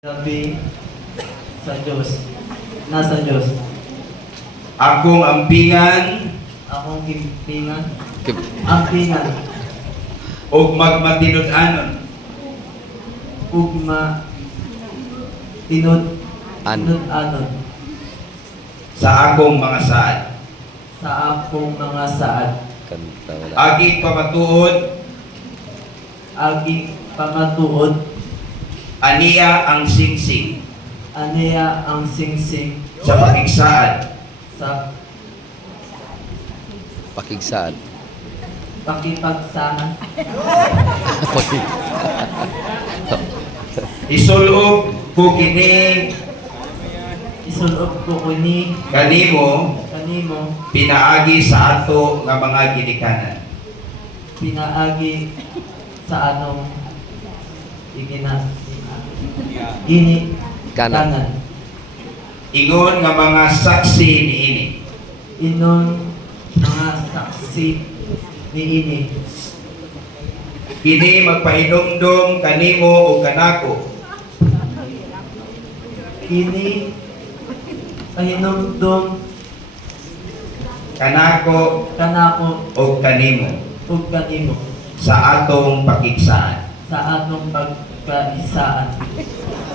Sabi sa Diyos, nasa Diyos, Akong ampingan akong kimpingan, Kip- ampingan, o magmatinud-anon ugma, tinod, An. tinod-anon, sa akong mga saad. sa akong mga saad, Kanta wala. Aging pamatuod, aging pamatuod, aniya ang singsing aniya ang singsing, sa pakigsaad. sa Pakigsaan. pakipagsahan, Pakig. Isulob ko kini isulob ko kuni, kanimo kanimo, pinaagi sa ato nga mga ginikanan. pinaagi sa anong gini, Kanan. Ingon nga mga saksi niini. inon mga saksi ni ini, Kini magpahinumdum kanimo o kanako kini pahinumdum kanako kanako o kanimo ug kanimo sa atong pakigsaan. sa atong pagkaisaan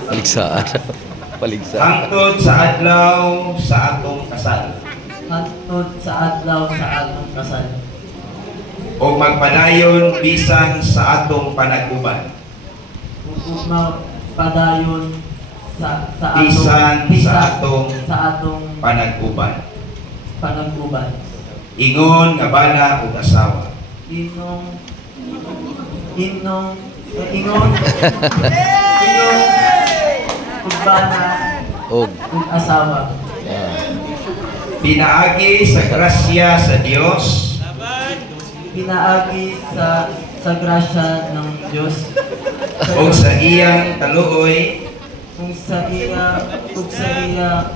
Paligsaan. Paligsaan. Hangtod sa adlaw sa atong kasal. hangtod sa adlaw sa atong kasal O magpadayon bisan sa atong panag-uban. ug padayon sa Bisan sa atong sa atong panag-uban. panag-uban Ingon nga bana ug asawa. inong inong ingon inong ug bana Og. ug asawa Ah. Pinaagi sa grasya sa Dios pinaagi sa grasya ng Diyos o sa iyang kaluoy. kung sa iya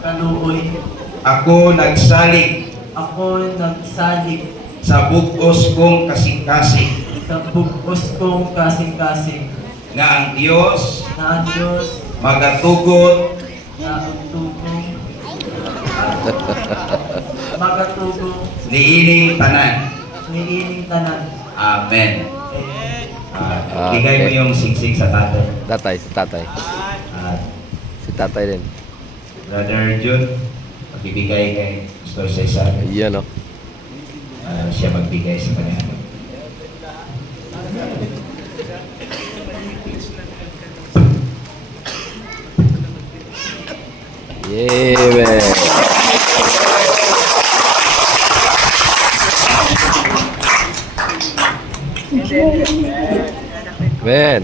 kaluoy Ako nagsalig ako nagsalig sa bugos kong kasing-kasing sa bugos kong kasing-kasing nga ang Dios na ang Diyos magatugot na ugtugong magatugong niining tanan. niining tanan. Amen. Amen. Bigay mo Okay. yung singsing sa tatay. Tatay, si tatay. Si tatay din. Brother Jun, magbibigay kay Pastor Cesar. Iyan o. Siya magbigay sa kanya. Yeah, man. Man.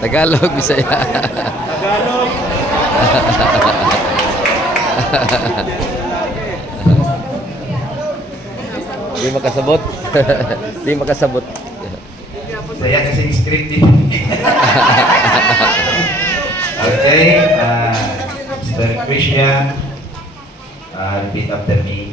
Tagalog, Bisaya. Di makasabot. Di makasabot. Saya kasing script din. Okay, Mr. Christian, repeat after me.